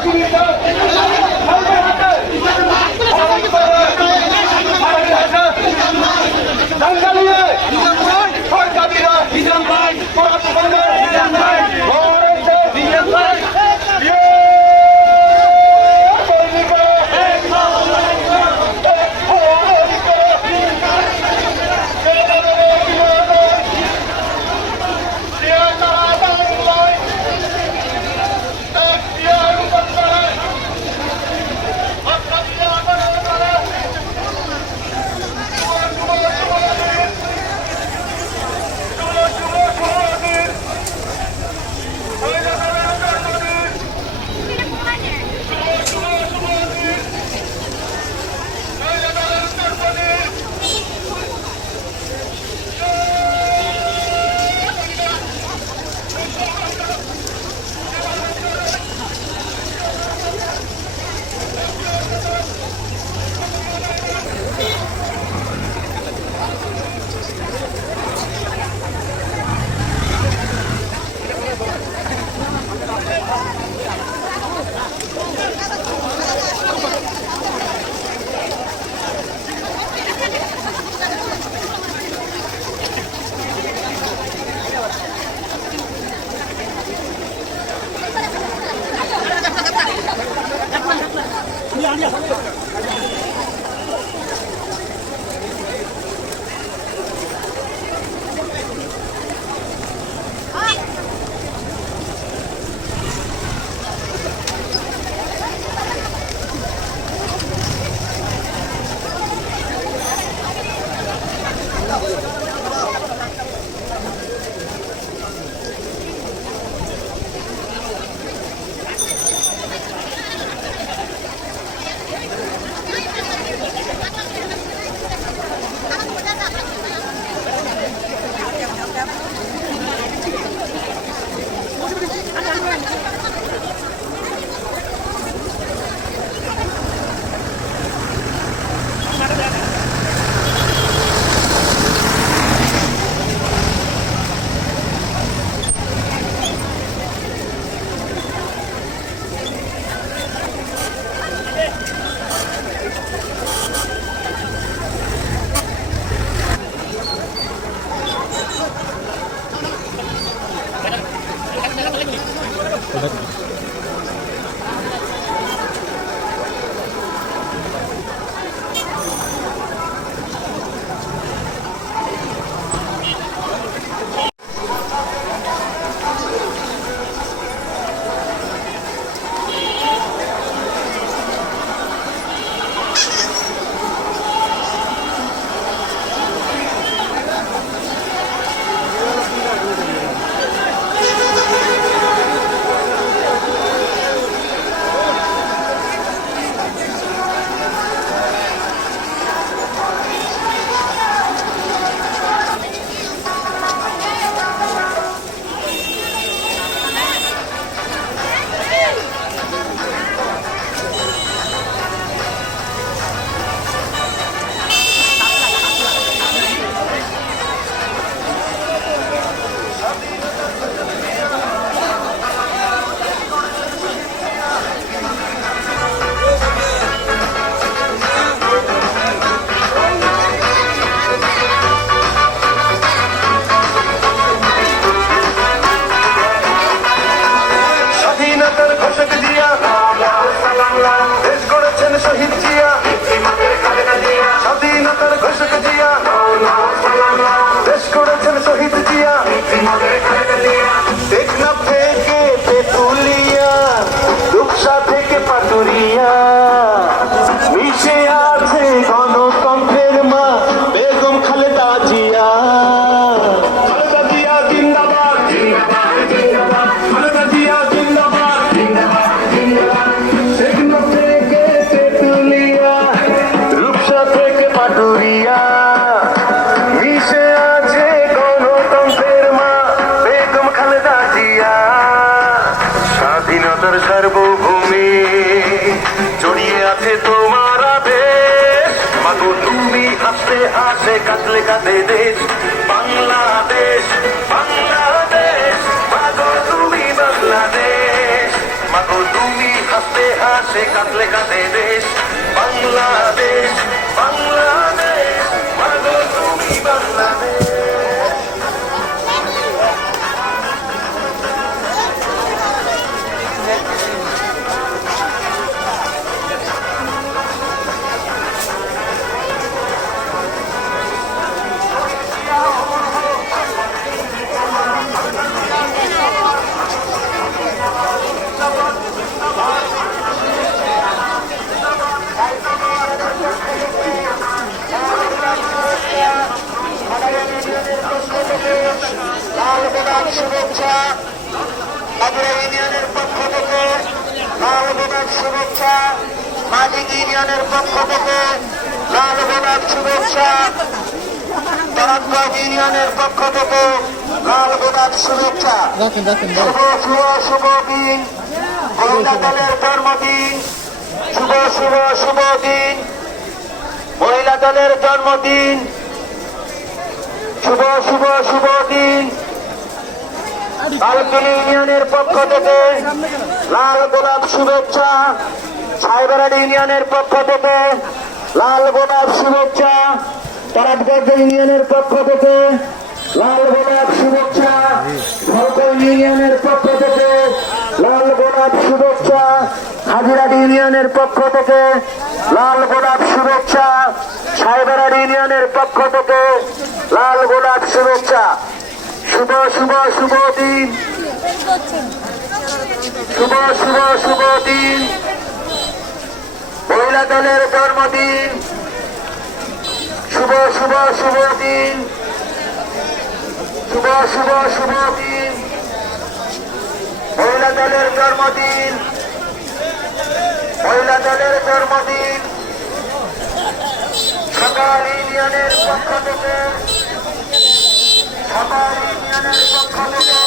Hakkını ver. স্বাধীনতার সার্বভূমি। জড়িয়ে আছে তোমার দেশ মাগো, তুমি হাসতে হাসে, কাঁদলে কাঁদে দেশ। বাংলাদেশ বাংলাদেশ, মাগো, তুমি বাংলাদেশ। মাগো, তুমি হাসতে ইতিহাসে কাটলে কাটে দেশ। বাংলাদেশ লাল শুভেচ্ছা মাগুরা ইউনিয়নের পক্ষ থেকে লাল শুভেচ্ছা মাঝিক ইউনিয়নের পক্ষ থেকে লাল শুভেচ্ছা তরঙ্গজ ইউনিয়নের পক্ষ থেকে লাল শুভেচ্ছা শুভ শুভ শুভ দিন মহিলা দলের জন্মদিন শুভ শুভ শুভ দিন মহিলা দলের জন্মদিন শুভ শুভ শুভ দিন। কালকিনি ইউনিয়নের পক্ষ থেকে লাল গোলাপ শুভেচ্ছা। সাইবারাড ইউনিয়নের পক্ষ থেকে লাল গোলাপ শুভেচ্ছা। তারাটগঞ্জ ইউনিয়নের পক্ষ থেকে লাল গোলাপ শুভেচ্ছা। ইউনিয়নের পক্ষ থেকে গোলাপ শুভেচ্ছা হাজিরাট ইউনিয়নের পক্ষ থেকে, লাল গোলাপ শুভেচ্ছা সাইবারাড ইউনিয়নের পক্ষ থেকে, লাল গোলাপ শুভেচ্ছা। শুভ শুভ শুভ দিন। শুভ শুভ শুভ দিন। মহিলা দলের জন্মদিন। শুভ শুভ শুভ দিন। শুভ শুভ শুভ দিন। দলের জন্মদিন। পয়লা দলের জন্মদিন। সকাল ইউনিয়নের পক্ষ থেকে সকাল ইউনিয়নের পক্ষ থেকে